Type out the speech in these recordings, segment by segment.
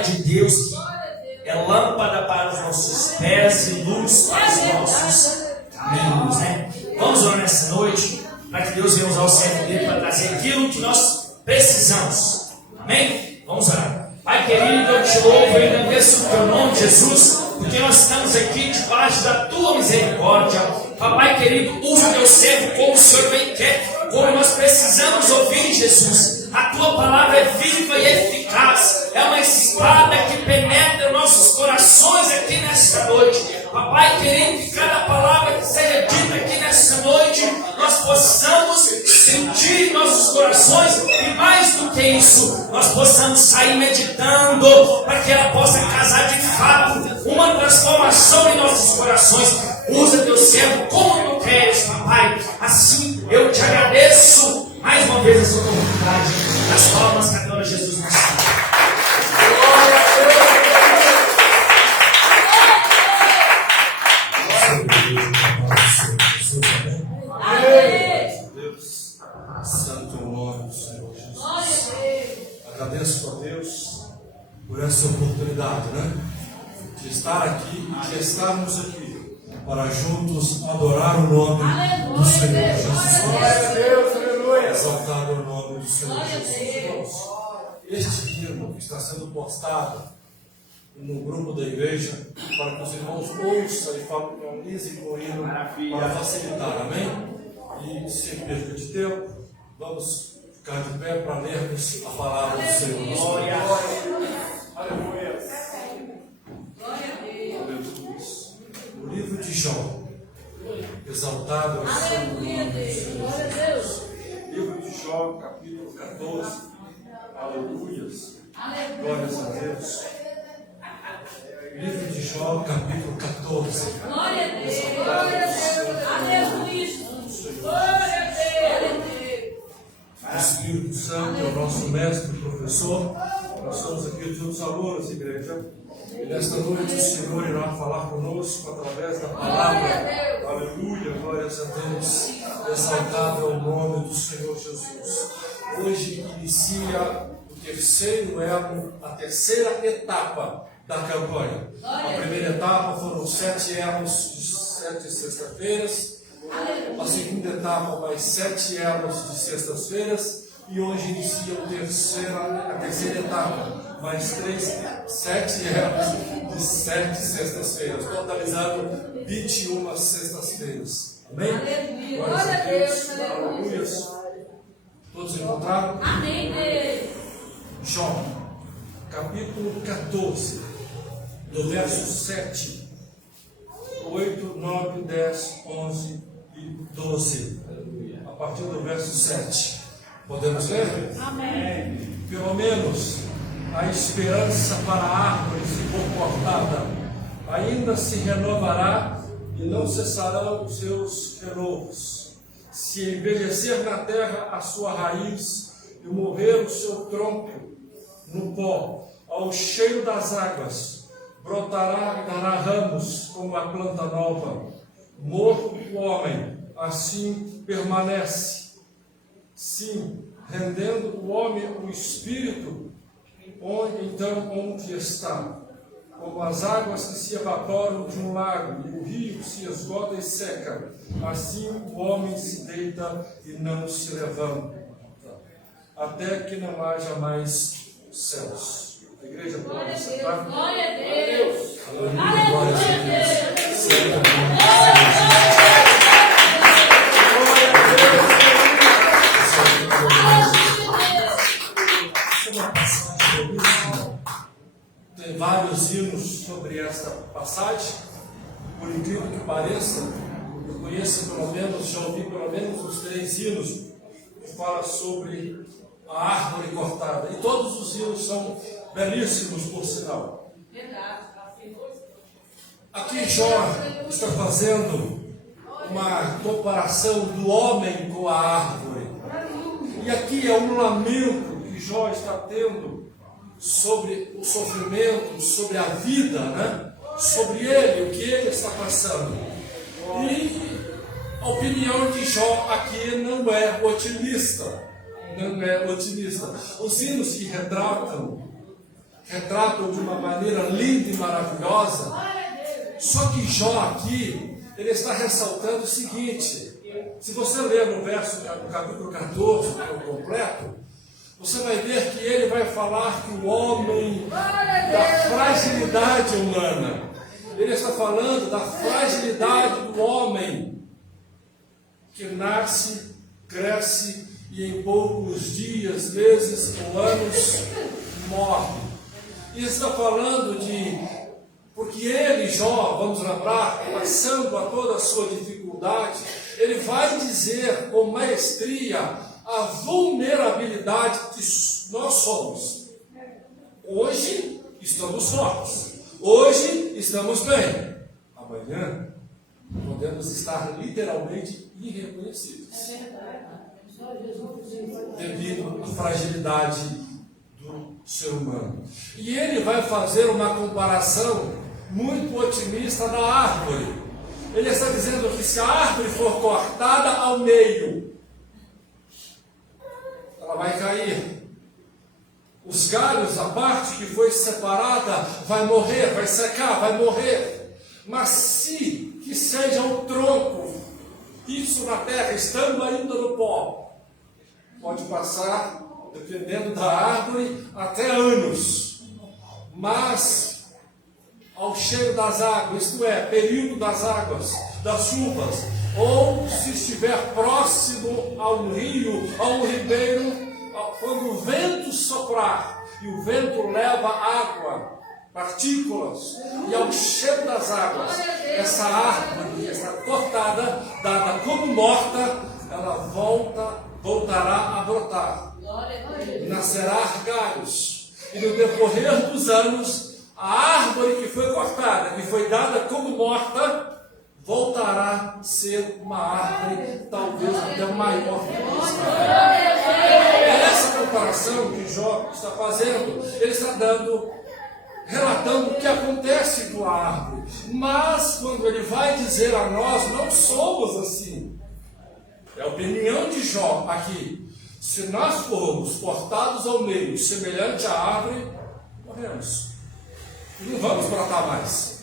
palavra de Deus é lâmpada para os nossos pés e luz para os nossos caminhos, né? Vamos orar nessa noite, para que Deus venha usar o servo dele para trazer aquilo que nós precisamos. Amém? Vamos orar. Pai querido, eu te louvo e agradeço o teu nome, Jesus, porque nós estamos aqui debaixo da tua misericórdia. Papai querido, usa o teu servo como o Senhor bem quer, como nós precisamos ouvir, Jesus. A tua palavra é viva e eficaz, é uma espada que penetra nossos corações aqui nesta noite. Papai querido, que cada palavra que seja dita aqui nesta noite, nós possamos sentir em nossos corações, e mais do que isso, nós possamos sair meditando, para que ela possa causar de fato uma transformação em nossos corações. Usa teu servo como tu queres, papai. Assim eu te agradeço mais uma vez a sua oportunidade. As palmas que agora Jesus nos dá. Deus, santo é o nome do Senhor Jesus. Agradeço a Deus por essa oportunidade, né? De estar aqui e de estarmos aqui para juntos adorar o nome do Senhor Jesus. Glória a Deus, aleluia. Exaltar o nome do Senhor Jesus. Este hino está sendo postado no grupo da igreja para que os irmãos ouçam e familiarizem com o hino para facilitar, amém? E sem perda de tempo, vamos ficar de pé para lermos a palavra do Senhor. Glória a Deus. Aleluia. Glória a Deus. O livro de Jó, exaltado ao Senhor. Livro de Jó, capítulo 14. Aleluias. Glórias a Deus. Livro de Jó, capítulo 14. Glória a Deus. Glória a Deus. Aleluia. Glória a Deus. O Espírito Santo é o nosso mestre e professor. Nós somos aqui os alunos, igreja. E nesta noite o Senhor irá falar conosco através da palavra. Aleluia, glórias a Deus. Exaltado é o nome do Senhor Jesus. Hoje inicia o terceiro elo, a terceira etapa da campanha. A primeira etapa foram 7 elos de 7 sexta-feiras. A segunda etapa, mais 7 elos de sextas-feiras. E hoje inicia a terceira etapa, mais 7 elos de 7 sextas-feiras, totalizando 21 sextas-feiras. Amém? Glória a Deus. Aleluia. Todos encontraram? Amém. Jó, capítulo 14, do verso 7, 8, 9, 10, 11 e 12. A partir do verso 7. Podemos ler? Amém. Pelo menos a esperança para a árvore, se for cortada, ainda se renovará e não cessarão os seus renovos. Se envelhecer na terra a sua raiz e morrer o seu tronco no pó, ao cheiro das águas, brotará e dará ramos como a planta nova. Morto o homem, assim permanece. Sim, rendendo o homem o espírito, onde está? Como as águas que se evaporam de um lago, e o rio se esgota e seca, assim o homem se deita e não se levanta, até que não haja mais céus. A igreja pode sentar? Glória a Deus! Aleluia! Glória a Deus! Tem vários hinos sobre esta passagem. Por incrível que pareça, eu conheço já ouvi pelo menos uns 3 hinos que falam sobre a árvore cortada. E todos os hinos são belíssimos, por sinal. Aqui Jó está fazendo uma comparação do homem com a árvore. E aqui é um lamento que Jó está tendo sobre o sofrimento, sobre a vida, né? Sobre ele, o que ele está passando. E a opinião de Jó aqui não é otimista. Não é otimista. Os hinos que retratam retratam de uma maneira linda e maravilhosa. Só que Jó aqui, ele está ressaltando o seguinte: se você ler no capítulo 14, por completo, você vai ver que ele vai falar que o homem, da fragilidade humana, ele está falando da fragilidade do homem, que nasce, cresce e em poucos dias, meses ou anos morre. E está falando porque ele, Jó, vamos lembrar, passando a toda a sua dificuldade, ele vai dizer com maestria a vulnerabilidade que nós somos. Hoje estamos fortes, hoje estamos bem, amanhã podemos estar literalmente irreconhecíveis, devido à fragilidade do ser humano. E ele vai fazer uma comparação muito otimista da árvore. Ele está dizendo que se a árvore for cortada ao meio, ela vai cair. Os galhos, a parte que foi separada, vai morrer, vai secar, vai morrer. Mas que seja o tronco, isso na terra, estando ainda no pó, pode passar, dependendo da árvore, até anos. Mas ao cheiro das águas, isto é, período das águas, das chuvas, ou se estiver próximo a um rio, a um ribeiro, quando o vento soprar, e o vento leva água, partículas, e ao cheiro das águas, essa árvore está cortada, dada como morta, ela voltará a brotar, nascerá galhos, e no decorrer dos anos, a árvore que foi cortada, que foi dada como morta, voltará a ser uma árvore talvez até maior do que está. É essa comparação que Jó está fazendo. Ele está relatando o que acontece com a árvore. Mas quando ele vai dizer a nós, não somos assim. É a opinião de Jó aqui. Se nós formos cortados ao meio, semelhante à árvore, morremos. E não vamos brotar mais,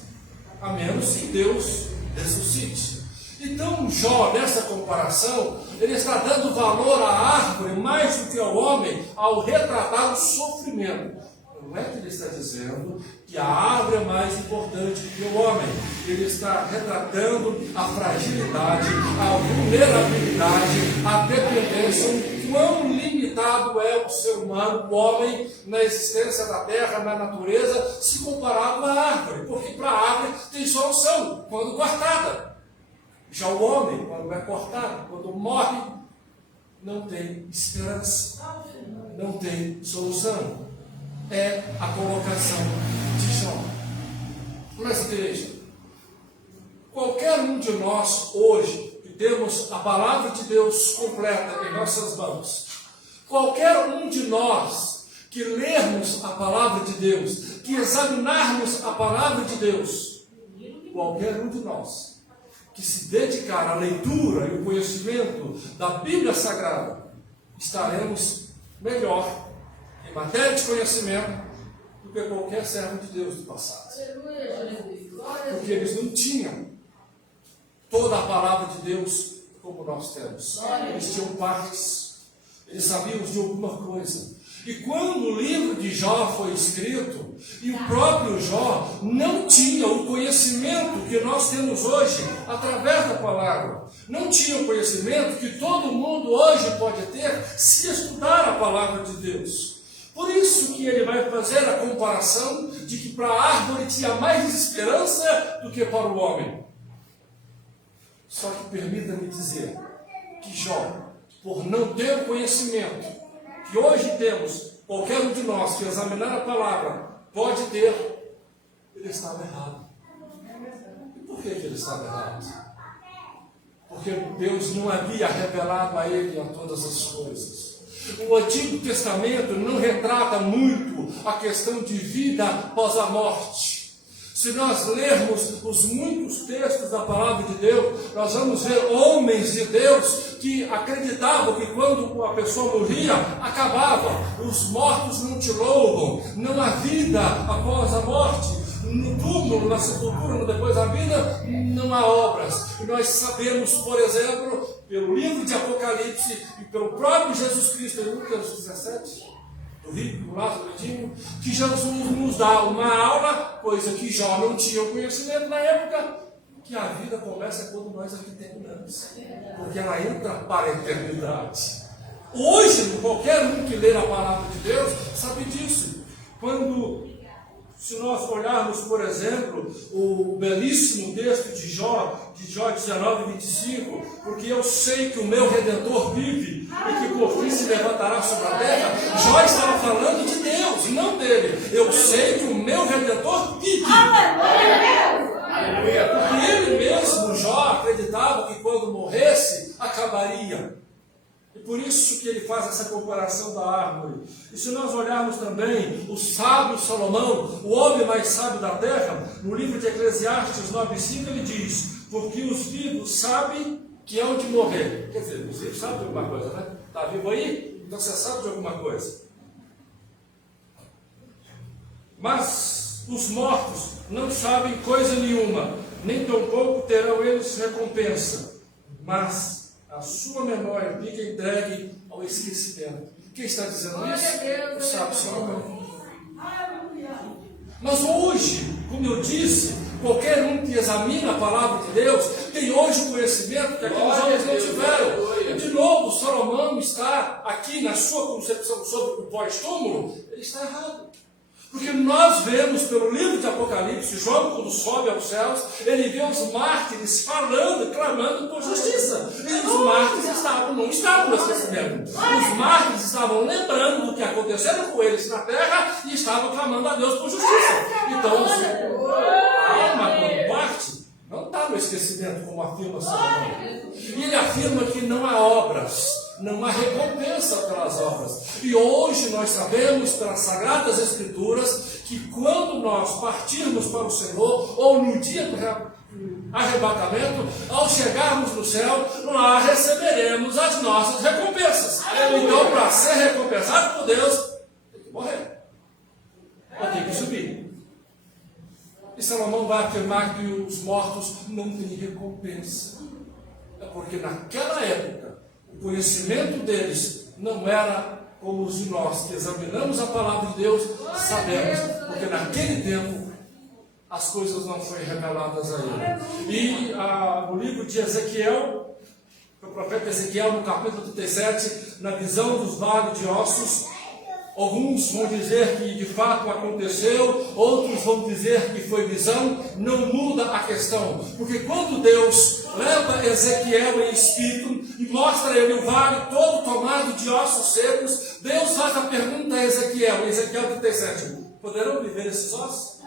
a menos que Deus ressuscite. Então Jó, nessa comparação, ele está dando valor à árvore mais do que ao homem, ao retratar o sofrimento. Não é que ele está dizendo que a árvore é mais importante que o homem. Ele está retratando a fragilidade, a vulnerabilidade, a dependência, o quão limitado é o ser humano, o homem, na existência da terra, na natureza, se comparado à árvore. Porque para a árvore tem solução quando cortada. Já o homem, quando é cortado, quando morre, não tem esperança, não tem solução. É a colocação de Jó. Mas igreja, qualquer um de nós hoje, que temos a palavra de Deus completa em nossas mãos, qualquer um de nós que lermos a palavra de Deus, que examinarmos a palavra de Deus, qualquer um de nós que se dedicar à leitura e ao conhecimento da Bíblia Sagrada, estaremos melhor em matéria de conhecimento do que qualquer servo de Deus do passado. Porque eles não tinham toda a palavra de Deus como nós temos. Eles tinham partes, eles sabiam de alguma coisa. E quando o livro de Jó foi escrito, e o próprio Jó não tinha o conhecimento que nós temos hoje através da palavra, não tinha o conhecimento que todo mundo hoje pode ter se estudar a palavra de Deus. Por isso que ele vai fazer a comparação de que para a árvore tinha mais esperança do que para o homem. Só que permita-me dizer que Jó, por não ter o conhecimento que hoje temos, qualquer um de nós que examinar a palavra pode ter, ele estava errado. E por que ele estava errado? Porque Deus não havia revelado a ele a todas as coisas. O Antigo Testamento não retrata muito a questão de vida após a morte. Se nós lermos os muitos textos da palavra de Deus, nós vamos ver homens de Deus que acreditavam que quando a pessoa morria, acabava. Os mortos não te louvam, não há vida após a morte. No túmulo, na sepultura, depois da vida, não há obras. E nós sabemos, por exemplo, pelo livro de Apocalipse e pelo próprio Jesus Cristo, em Lucas 17, do rico, do Lázaro, que Jesus nos dá uma aula, coisa que Jó não tinha o conhecimento na época, que a vida começa quando nós aqui terminamos, porque ela entra para a eternidade. Hoje, qualquer um que ler a palavra de Deus sabe disso. Se nós olharmos, por exemplo, o belíssimo texto de Jó 19, 25, porque eu sei que o meu Redentor vive e que por fim se levantará sobre a terra. Jó estava falando de Deus, não dele. Eu sei que o meu Redentor vive. Porque ele mesmo, Jó, acreditava que quando morresse, acabaria. E por isso que ele faz essa comparação da árvore. E se nós olharmos também o sábio Salomão, o homem mais sábio da terra, no livro de Eclesiastes 9,5, ele diz: porque os vivos sabem que hão de morrer. Quer dizer, os vivos sabem de alguma coisa, né? Está vivo aí? Então você sabe de alguma coisa. Mas os mortos não sabem coisa nenhuma, nem tampouco terão eles recompensa. Mas a sua memória fica entregue ao esquecimento. Quem está dizendo isso? O sábio Salomão. Mas hoje, como eu disse, qualquer um que examina a palavra de Deus tem hoje o conhecimento que aqueles homens não tiveram. E de novo, Salomão está aqui na sua concepção sobre o pós-túmulo, ele está errado. Porque nós vemos pelo livro de Apocalipse, João, quando sobe aos céus, ele vê os mártires falando, clamando por justiça. E os mártires não estavam no esquecimento. Os mártires estavam lembrando do que aconteceu com eles na terra e estavam clamando a Deus por justiça. Então, a alma, quando parte, não está no esquecimento, como afirma Salomão. E ele afirma que não há obras, não há recompensa pelas obras. E hoje nós sabemos pelas Sagradas Escrituras que quando nós partirmos para o Senhor, ou no dia do arrebatamento, ao chegarmos no céu, nós receberemos as nossas recompensas. Então, para ser recompensado por Deus, tem que morrer, ou tem que subir. E Salomão vai afirmar que os mortos não têm recompensa. É porque naquela época, o conhecimento deles não era como os de nós, que examinamos a palavra de Deus, sabemos, porque naquele tempo as coisas não foram reveladas a ele. E no livro de Ezequiel, o profeta Ezequiel, no capítulo 37, na visão dos vales de ossos, alguns vão dizer que de fato aconteceu, outros vão dizer que foi visão. Não muda a questão, porque quando Deus leva Ezequiel em espírito e mostra a ele o vale todo tomado de ossos secos, Deus faz a pergunta a Ezequiel, em Ezequiel 37, poderão viver esses ossos?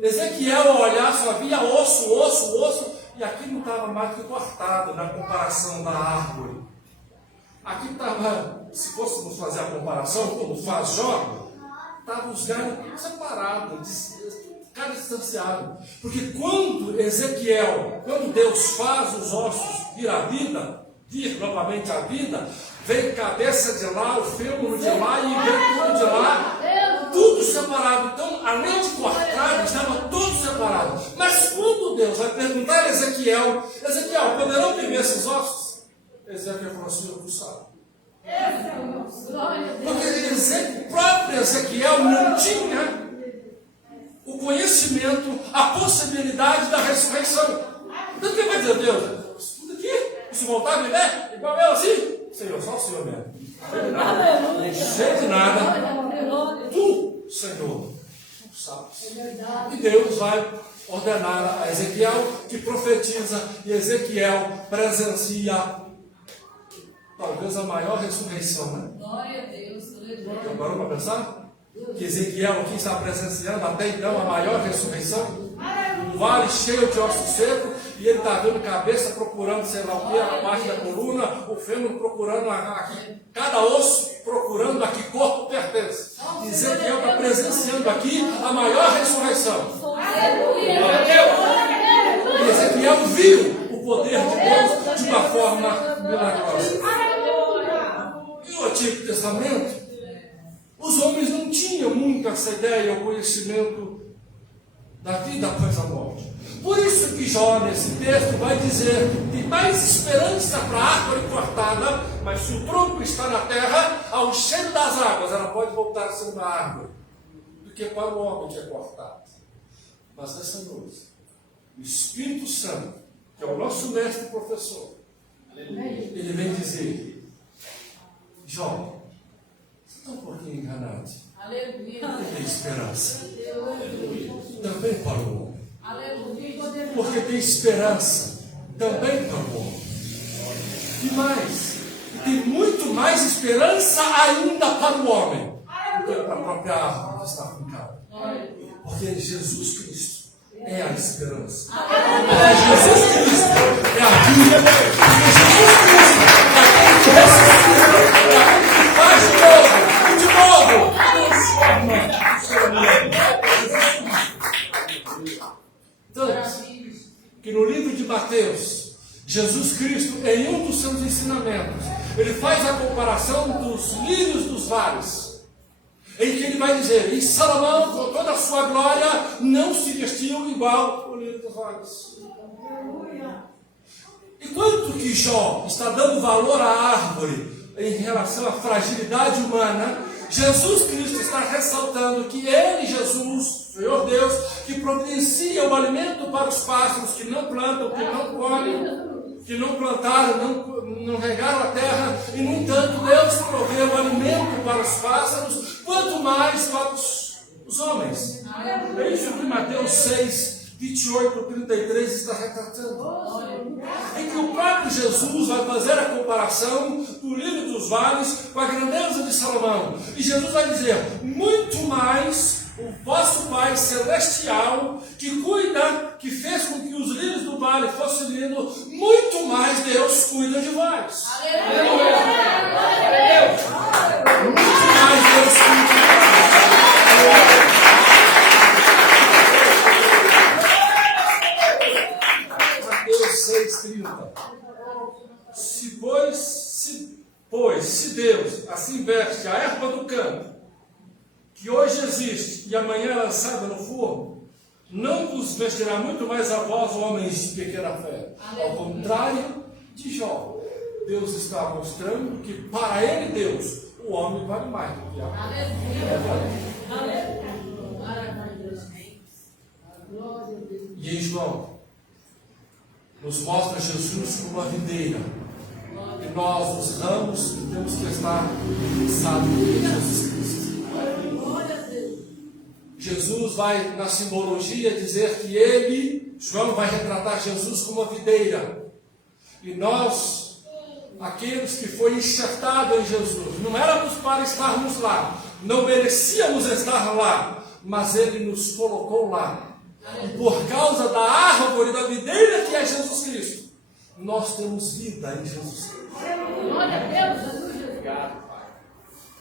Ezequiel, ao olhar, só via osso, osso, osso, e aqui não estava mais que cortado na comparação da árvore. Aqui estava, se fôssemos fazer a comparação, como faz Jó, estavam os galhos separados, cada distanciado. Porque quando Deus faz os ossos vir novamente à vida, vem cabeça de lá, o fêmur de lá e vem tudo de lá, tudo separado. Então, além de cortado, estava tudo separado. Mas quando Deus vai perguntar a Ezequiel, poderão viver esses ossos? Ezequiel falou assim: eu não sabe. Porque o próprio Ezequiel não tinha o conhecimento, a possibilidade da ressurreição. Então o que vai dizer Deus? Tudo aqui, se voltar a viver, igual eu assim? Senhor, só o Senhor mesmo. Não sei de nada. Tu, Senhor, tu sabes. E Deus vai ordenar a Ezequiel, que profetiza, e Ezequiel presencia talvez a maior ressurreição, né? Glória a Deus. Já parou para pensar? Que Ezequiel aqui está presenciando até então a maior ressurreição. Um vale cheio de ossos secos, e ele está vendo cabeça procurando, sei lá o que, a parte da coluna, o fêmur procurando aqui, cada osso procurando a que corpo pertence. E Ezequiel está presenciando aqui a maior ressurreição. E Ezequiel viu o poder de Deus de uma forma milagrosa. E no Antigo Testamento, os homens não tinham muito essa ideia, o conhecimento da vida após a morte. Por isso que Jó, nesse texto, vai dizer que tem mais esperança para a árvore cortada, mas se o tronco está na terra, ao cheiro das águas, ela pode voltar a ser uma árvore, do que para o homem que é cortado. Mas nessa noite, o Espírito Santo, que é o nosso mestre e professor, ele vem dizer: Jó, você está um pouquinho enganado. Tem esperança. Também para o homem. Porque tem esperança também para o homem. E mais, tem muito mais esperança ainda para o homem do que para a própria árvore que está fincada. Porque Jesus Cristo é a esperança. Jesus Cristo é a vida. Jesus Cristo é aquele que ressuscita, é aquele que faz de novo. Tanto que no livro de Mateus, Jesus Cristo, em um dos seus ensinamentos, ele faz a comparação dos lírios dos vales, em que ele vai dizer: e Salomão, com toda a sua glória, não se vestiu igual o lírio dos vales. E quanto que Jó está dando valor à árvore em relação à fragilidade humana, Jesus Cristo está ressaltando que Ele, Jesus, Senhor Deus, que providencia o alimento para os pássaros que não plantam, que não colhem, que não plantaram, não regaram a terra, e no entanto Deus proveu o alimento para os pássaros, quanto mais para os homens. É isso que Mateus 6, 28, 33 está retratando. Em que o próprio Jesus vai fazer a comparação do livro dos vales com a grandeza de Salomão. E Jesus vai dizer: muito mais o vosso Pai Celestial, que cuida, que fez com que os lírios do vale fossem lindos, muito mais Deus cuida de vós. Aleluia! Muito mais Deus cuida de vós. Mateus 6,30. Se Deus assim veste a erva do campo, que hoje existe e amanhã é lançada no forno, não vos vestirá muito mais a vós, homens de pequena fé. Ao contrário de Jó, Deus está mostrando que para ele, Deus, o homem vale mais do que a árvore. E em João nos mostra Jesus como uma videira, e nós, os ramos, temos que estar fixados em Jesus Cristo. Jesus vai, na simbologia, dizer que ele, João, vai retratar Jesus como uma videira, e nós, aqueles que foi enxertado em Jesus, não éramos para estarmos lá, não merecíamos estar lá, mas ele nos colocou lá. E por causa da árvore, da videira que é Jesus Cristo, nós temos vida em Jesus Cristo. Glória a Deus, Jesus.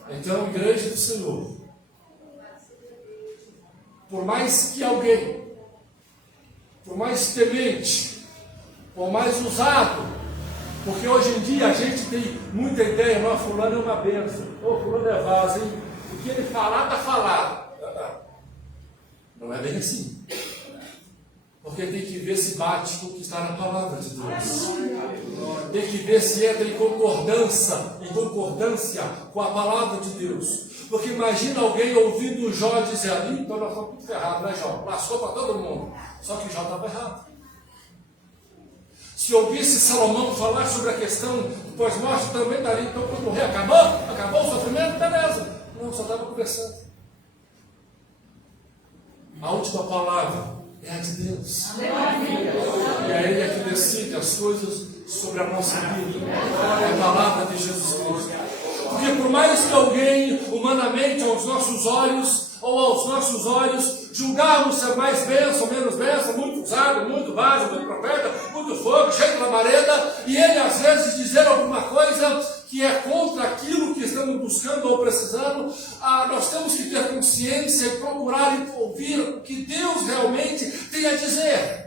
Então, igreja do Senhor, por mais que alguém, por mais temente, por mais usado, porque hoje em dia a gente tem muita ideia: não, fulano é uma bênção, ou fulano é vaso, hein? O que ele falar, está falado. Não é bem assim. Porque tem que ver se bate com o que está na palavra de Deus. Tem que ver se entra em concordância com a palavra de Deus. Porque imagina alguém ouvindo Jó dizer ali: então nós estamos tudo ferrados, né, Jó? Lascou para todo mundo. Só que Jó estava errado. Se ouvisse Salomão falar sobre a questão do pós-morte, também estaria, então quando morrer, acabou o sofrimento, beleza. Não, só estava conversando. A última palavra é a de Deus. E é Ele que decide as coisas sobre a nossa vida. É a palavra de Jesus Cristo. Porque por mais que alguém, humanamente, aos nossos olhos, julgarmos ser mais bênção, menos bênção, muito usado, muito vaso, muito profeta, muito fogo, cheio de labareda, e ele às vezes dizer alguma coisa que é contra aquilo que estamos buscando ou precisando, nós temos que ter consciência e procurar ouvir o que Deus realmente tem a dizer.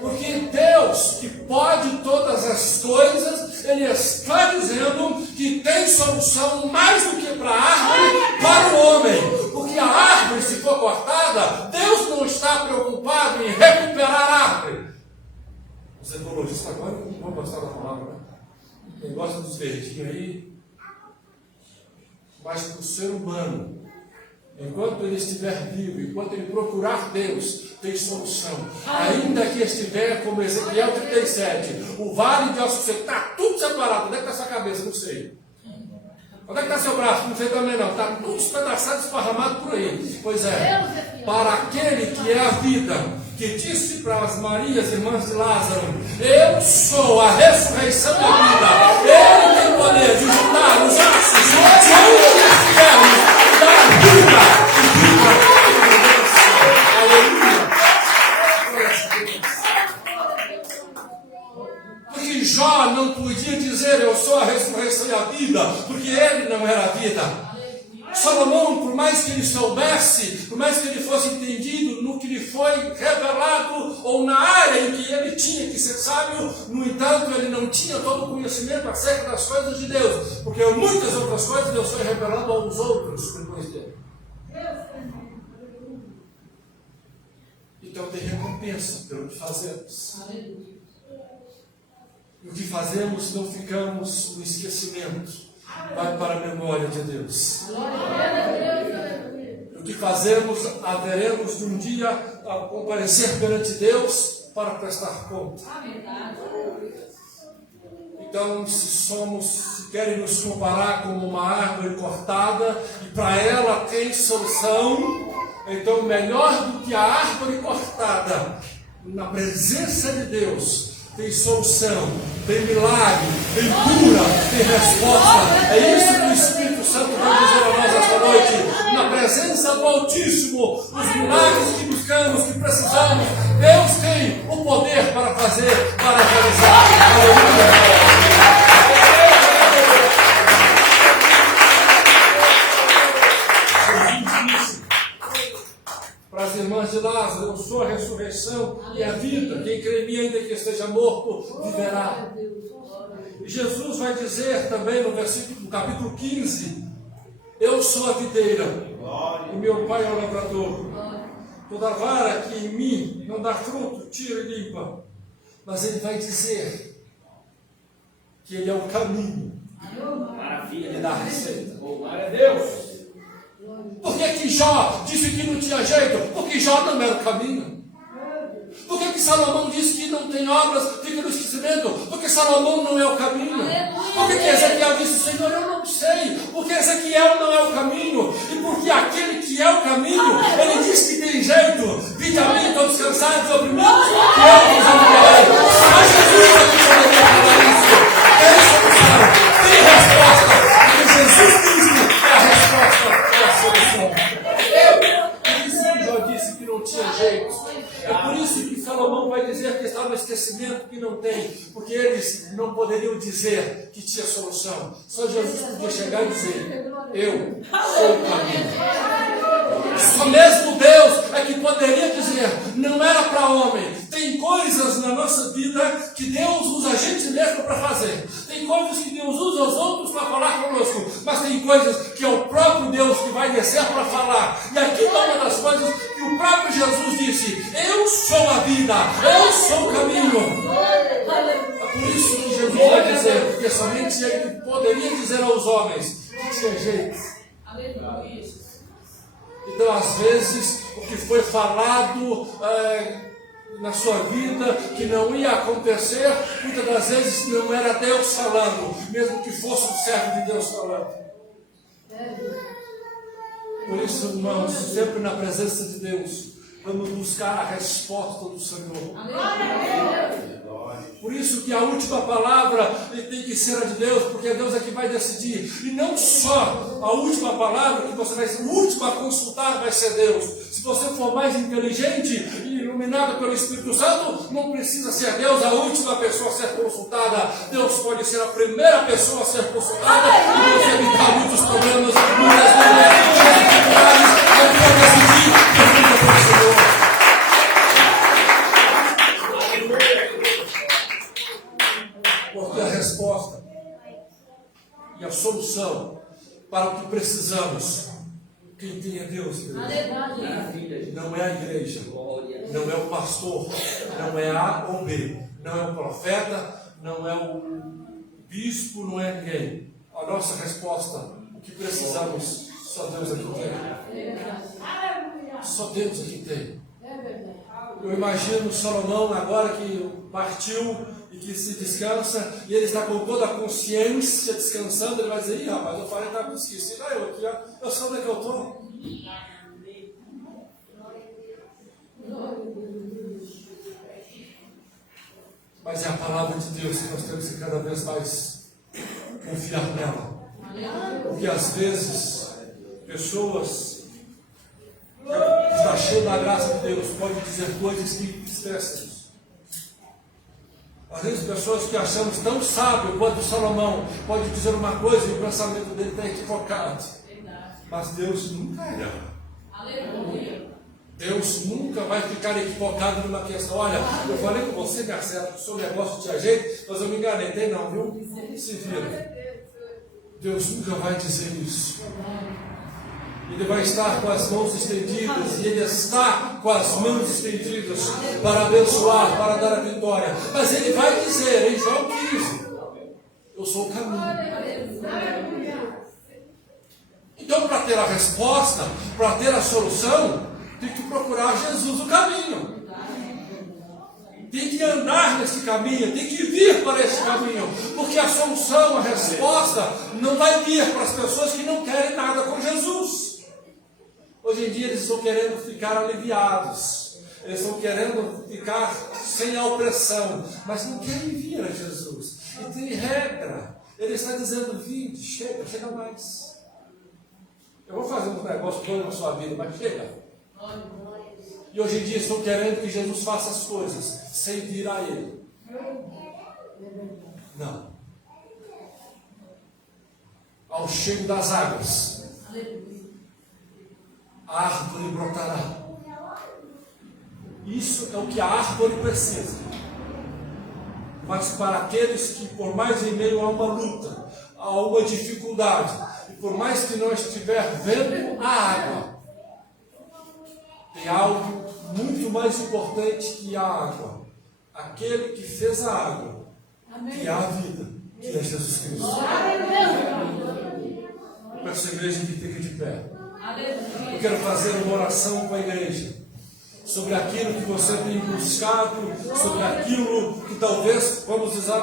Porque Deus, que pode todas as coisas, Ele está dizendo que tem solução mais do que para a árvore, para o homem. Porque a árvore, se for cortada, Deus não está preocupado em recuperar a árvore. Os ecologistas agora não vão gostar da palavra, né? Quem gosta dos verdinhos aí, mas para o ser humano, enquanto ele estiver vivo, enquanto ele procurar Deus, tem solução. Ainda que estiver como Ezequiel 37, o vale de ossos secos, está tudo separado. Onde é que está sua cabeça? Não sei. Onde é que está seu braço? Não sei também não. Está tudo despedaçado, esparramado por aí. Pois é, para aquele que é a vida, que disse para as Marias, irmãs de Lázaro, eu sou a ressurreição da vida. Ele tem poder de juntar os ossos de onde estivermos, dar vida e vida. Porque Jó não podia dizer eu sou a ressurreição e a vida, porque ele não era a vida. Salomão, por mais que ele soubesse, por mais que ele fosse entendido no que lhe foi revelado, ou na área em que ele tinha que ser sábio, no entanto, ele não tinha todo o conhecimento acerca das coisas de Deus, porque muitas outras coisas Deus foi revelando aos outros depois dele. Então tem recompensa pelo que fazemos. O que fazemos não ficamos no esquecimento. Vai para a memória de Deus. O que fazemos, haveremos de um dia a comparecer perante Deus para prestar conta. Então, se querem nos comparar como uma árvore cortada, e para ela tem solução, então melhor do que a árvore cortada, na presença de Deus, tem solução, tem milagre, tem cura, tem resposta. É isso que o Espírito Santo vai dizer a nós esta noite. Na presença do Altíssimo, os milagres que buscamos, que precisamos, Deus tem o poder para fazer, para realizar. Aleluia. Para as irmãs de Lázaro, eu sou a ressurreição e a vida. Quem crê em mim, ainda que esteja morto, viverá. E Jesus vai dizer também no capítulo 15, eu sou a videira e meu pai é o lavrador. Toda vara que em mim não dá fruto, tira e limpa. Mas ele vai dizer que ele é o caminho. Maravilha. Ele dá a receita. Glória a Deus. Por que Jó disse que não tinha jeito? Porque Jó não era o caminho. Por que Salomão disse que não tem obras, fica no esquecimento? Porque Salomão não é o caminho. Por que Ezequiel disse, Senhor, eu não sei? Porque Ezequiel não é o caminho. E porque aquele que é o caminho, ele diz que tem jeito. Vinde a mim, todos cansados e oprimidos, e eu vos aliviarei. Mas Jesus aqui poderia falar isso. Tem solução, tem resposta. Porque Jesus Cristo é a resposta, é a solução. Por isso que Jó disse que não tinha jeito. É por isso que Salomão vai dizer que está no esquecimento, que não tem, porque eles não poderiam dizer que tinha solução. Só Jesus podia chegar e dizer, eu sou o caminho. Só mesmo Deus é que poderia dizer, não era para homem. Tem coisas na nossa vida que Deus usa a gente mesmo para fazer. Tem coisas que Deus usa os outros para falar conosco. Mas tem coisas que é o próprio Deus que vai descer para falar. E aqui está uma das coisas que o próprio Jesus disse, eu sou a vida, eu sou o caminho. É por isso que Jesus vai dizer, porque somente ele poderia dizer aos homens que tinha jeito. Então, às vezes, o que foi falado na sua vida, que não ia acontecer, muitas das vezes não era Deus falando, mesmo que fosse o servo de Deus falando. Por isso, irmãos, sempre na presença de Deus, Vamos buscar a resposta do Senhor. Aleluia. Por isso que a última palavra tem que ser a de Deus, porque Deus é que vai decidir. E não só a última palavra que você vai ser, o último a consultar vai ser Deus. Se você for mais inteligente e iluminado pelo Espírito Santo, não precisa ser Deus a última pessoa a ser consultada. Deus pode ser a primeira pessoa a ser consultada e Deus evitar muitos problemas, muitas dificuldades. Ele vai decidir a vida do Senhor. Porque a resposta e a solução para o que precisamos, quem tem é Deus, querido. Não é a igreja, não é o pastor, não é A ou B, não é o profeta, não é o bispo, não é ninguém. A nossa resposta, o que precisamos, só Deus aqui tem. Só Deus aqui tem. Eu imagino Salomão agora que partiu e que se descansa, e ele está com toda a consciência descansando. Ele vai dizer: ih, rapaz, eu falei que estava esquecido. Eu aqui, ó, eu sei onde é que eu estou. Mas é a palavra de Deus que nós temos que cada vez mais confiar nela. Porque às vezes pessoas que estão cheias da graça de Deus podem dizer coisas que entristecem. Às vezes pessoas que achamos tão sábios quanto Salomão pode dizer uma coisa e o pensamento dele está equivocado. Mas Deus nunca erra. Deus nunca vai ficar equivocado numa questão. Olha, eu falei com você, Marcelo, que o seu negócio tinha jeito, mas eu me enganei, não, viu? Se vira. Deus nunca vai dizer isso. Ele vai estar com as mãos estendidas, e Ele está com as mãos estendidas para abençoar, para dar a vitória. Mas Ele vai dizer em João 15: eu sou o caminho. Então, para ter a resposta, para ter a solução, tem que procurar Jesus o caminho. Tem que andar nesse caminho, tem que vir para esse caminho. Porque a solução, a resposta, não vai vir para as pessoas que não querem nada com Jesus. Hoje em dia eles estão querendo ficar aliviados, eles estão querendo ficar sem a opressão, mas não querem vir a Jesus. E tem regra, ele está dizendo: vinde, chega mais. Eu vou fazer um negócio todo na sua vida, mas chega. E hoje em dia estão querendo que Jesus faça as coisas sem vir a Ele. Não. Ao cheiro das águas, a árvore brotará. Isso é o que a árvore precisa. Mas para aqueles que, por mais em meio a uma luta, a uma dificuldade, e por mais que não estiver vendo a água, tem algo muito mais importante que a água. Aquele que fez a água, que é a vida, que é Jesus Cristo. Peço a igreja que fique de pé. Eu quero fazer uma oração com a igreja sobre aquilo que você tem buscado, sobre aquilo que talvez, vamos dizer,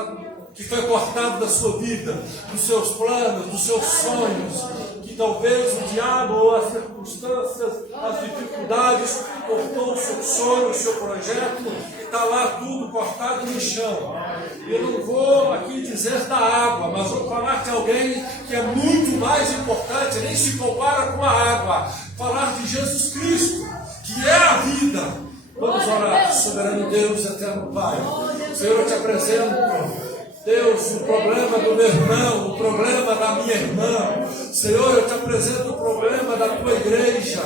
que foi cortado da sua vida, dos seus planos, dos seus sonhos, que talvez o diabo ou as circunstâncias, as dificuldades cortou o seu sonho, o seu projeto, e está lá tudo cortado no chão. Eu não vou aqui dizer da água, mas vou falar de alguém que é muito mais importante, nem se compara com a água. Falar de Jesus Cristo, que é a vida. Vamos orar. Soberano Deus, eterno Pai, Senhor, eu te apresento, Deus, o problema do meu irmão, o problema da minha irmã. Senhor, eu te apresento o problema da tua igreja.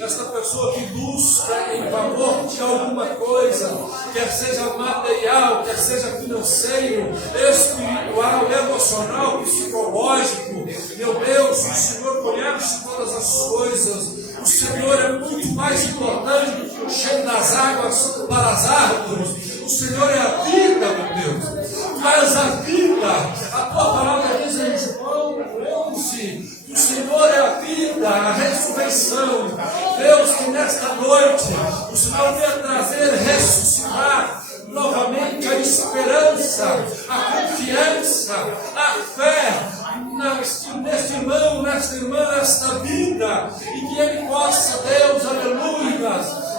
Esta pessoa que busca em favor de alguma coisa, quer seja material, quer seja financeiro, espiritual, emocional, psicológico. Meu Deus, o Senhor conhece todas as coisas. O Senhor é muito mais importante que o cheiro das águas para as árvores. O Senhor é a vida, meu Deus. Mas a vida, a tua palavra diz em João 11, que o Senhor é a vida, a ressurreição. Deus, que nesta noite o Senhor venha trazer, ressuscitar novamente a esperança, a confiança, a fé neste irmão, nesta irmã, nesta vida, e que ele possa, Deus, aleluia,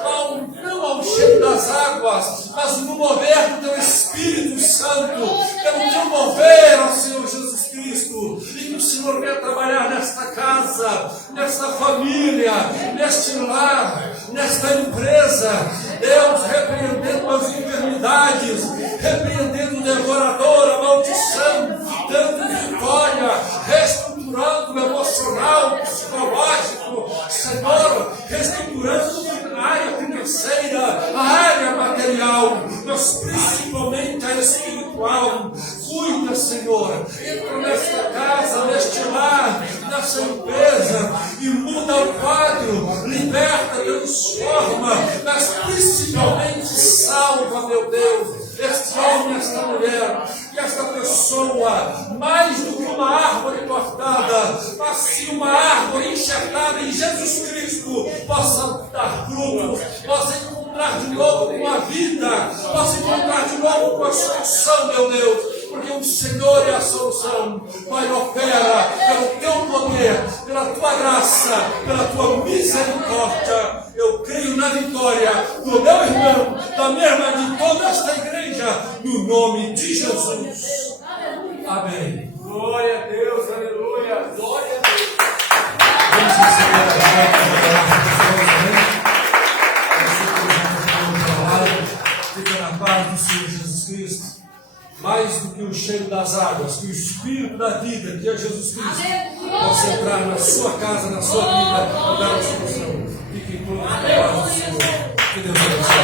ao fraqueza. Deus, repreendendo as enfermidades, repreendendo o devorador, a maldição, dando vitória, reestruturando o emocional, o psicológico, Senhor, reestruturando a área financeira, a área material, mas principalmente a espiritual. Cuida, Senhor, entra nesta casa, neste lar, nessa empresa e muda o quadro, liberta, transforma, mas principalmente salva, meu Deus, este homem, esta mulher, e esta pessoa, mais do que uma árvore cortada, mas sim uma árvore enxertada em Jesus Cristo, possa dar frutos, possa encontrar de novo com a vida, possa encontrar de novo com a solução, meu Deus, porque o Senhor é a solução. Pai, opera pelo teu poder, pela tua graça, pela tua misericórdia. Eu creio na vitória do meu irmão, da minha irmã, de toda esta igreja, no nome de Jesus. Amém. Glória a Deus, aleluia. Glória a Deus. Vamos receber a fica na paz do Senhor Jesus Cristo. Mais do que o cheiro das águas, que o Espírito da vida, que é Jesus Cristo, possa entrar na sua casa, na sua vida, e dar a solução. Fiquem todos na paz do Senhor. Que Deus abençoe.